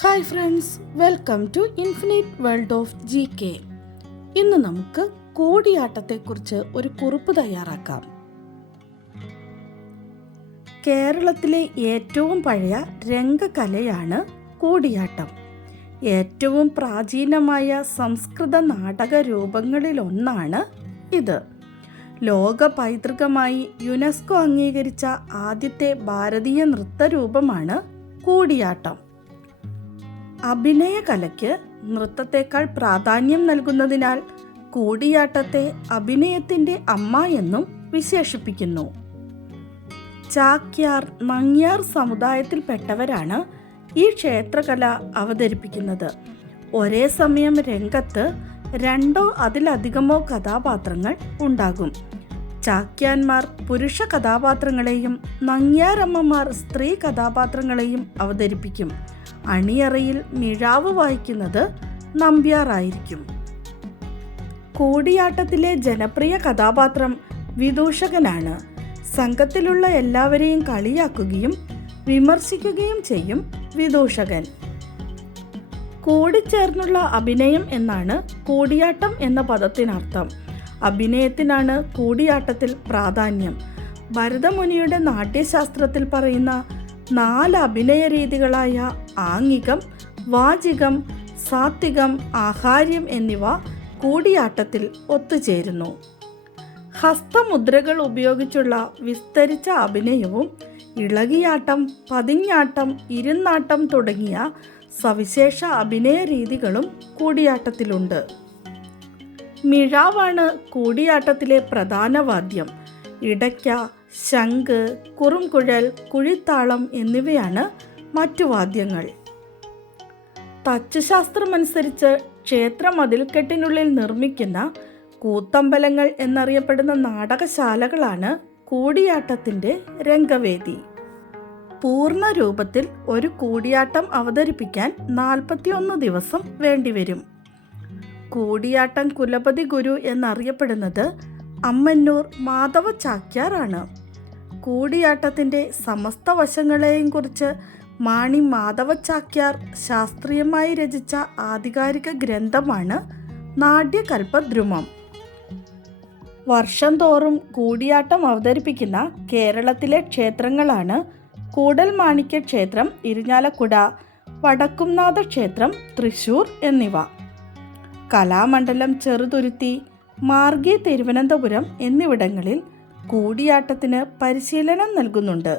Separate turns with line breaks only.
Hi friends welcome to infinite world of G K ഇന്ന് നമുക്ക് കോടിയാട്ടത്തെക്കുറിച്ച് ഒരു കുറിപ്പ് തയ്യാറാക്കാം. കേരളത്തിലെ ഏറ്റവും പഴയ രംഗകലയാണ് കൂടിയാട്ടം. ഏറ്റവും പ്രാചീനമായ സംസ്കൃത നാടക രൂപങ്ങളിലൊന്നാണ് ഇത്. ലോക പൈതൃകമായി യുനെസ്കോ അംഗീകരിച്ച ആദ്യത്തെ ഭാരതീയ നൃത്തരൂപമാണ് കൂടിയാട്ടം. അഭിനയകലയ്ക്ക് നൃത്തത്തേക്കാൾ പ്രാധാന്യം നൽകുന്നതിനാൽ കൂടിയാട്ടത്തെ അഭിനയത്തിന്റെ അമ്മ എന്നും വിശേഷിപ്പിക്കുന്നു. ചാക്യാർ നങ്ങ്യാർ സമുദായത്തിൽപ്പെട്ടവരാണ് ഈ ക്ഷേത്രകല അവതരിപ്പിക്കുന്നത്. ഒരേ സമയം രംഗത്ത് രണ്ടോ അതിലധികമോ കഥാപാത്രങ്ങൾ ഉണ്ടാകും. ചാക്യാന്മാർ പുരുഷ കഥാപാത്രങ്ങളെയും നങ്ങ്യാരമ്മമാർ സ്ത്രീ കഥാപാത്രങ്ങളെയും അവതരിപ്പിക്കും. അണിയറയിൽ മിഴാവ് വായിക്കുന്നത് നമ്പ്യാറായിരിക്കും. കൂടിയാട്ടത്തിലെ ജനപ്രിയ കഥാപാത്രം വിദൂഷകനാണ്. സംഘത്തിലുള്ള എല്ലാവരെയും കളിയാക്കുകയും വിമർശിക്കുകയും ചെയ്യും വിദൂഷകൻ. കൂടിച്ചേർന്നുള്ള അഭിനയം എന്നാണ് കൂടിയാട്ടം എന്ന പദത്തിനർത്ഥം. അഭിനയത്തിനാണ് കൂടിയാട്ടത്തിൽ പ്രാധാന്യം. ഭരതമുനിയുടെ നാട്യശാസ്ത്രത്തിൽ പറയുന്ന നാല് അഭിനയ രീതികളായ ആംഗികം വാചികം സാത്വികം ആഹാര്യം എന്നിവ കൂടിയാട്ടത്തിൽ ഒത്തുചേരുന്നു. ഹസ്തമുദ്രകൾ ഉപയോഗിച്ചുള്ള വിസ്തരിച്ച അഭിനയവും ഇളകിയാട്ടം പതിഞ്ഞാട്ടം ഇരുന്നാട്ടം തുടങ്ങിയ സവിശേഷ അഭിനയ രീതികളും കൂടിയാട്ടത്തിലുണ്ട്. മിഴാവാണ് കൂടിയാട്ടത്തിലെ പ്രധാന വാദ്യം. ഇടയ്ക്ക ശംഖ് കുറുംകുഴൽ കുഴിത്താളം എന്നിവയാണ് മറ്റു വാദ്യങ്ങൾ. തച്ചുശാസ്ത്രമനുസരിച്ച് ക്ഷേത്ര മതിൽക്കെട്ടിനുള്ളിൽ നിർമ്മിക്കുന്ന കൂത്തമ്പലങ്ങൾ എന്നറിയപ്പെടുന്ന നാടകശാലകളാണ് കൂടിയാട്ടത്തിന്റെ രംഗവേദി. പൂർണ രൂപത്തിൽ ഒരു കൂടിയാട്ടം അവതരിപ്പിക്കാൻ നാൽപ്പത്തിയൊന്ന് ദിവസം വേണ്ടിവരും. കൂടിയാട്ടം കുലപതി ഗുരു എന്നറിയപ്പെടുന്നത് അമ്മന്നൂർ മാധവ ചാക്യാറാണ് കൂടിയാട്ടത്തിന്റെ സമസ്ത വശങ്ങളെയും കുറിച്ച് മാണി മാധവ ചാക്യാർ ശാസ്ത്രീയമായി രചിച്ച ആധികാരിക ഗ്രന്ഥമാണ് നാട്യകൽപദ്രുമം. വർഷം തോറും കൂടിയാട്ടം അവതരിപ്പിക്കുന്ന കേരളത്തിലെ ക്ഷേത്രങ്ങളാണ് കൂടൽ മാണിക്യ ക്ഷേത്രം ഇരിഞ്ഞാലക്കുട വടക്കുംനാഥ ക്ഷേത്രം തൃശൂർ എന്നിവ. കലാമണ്ഡലം ചെറുതുരുത്തി മാർഗി തിരുവനന്തപുരം എന്നിവിടങ്ങളിൽ കൂടിയാട്ടത്തിന് പരിശീലനം നൽകുന്നുണ്ട്.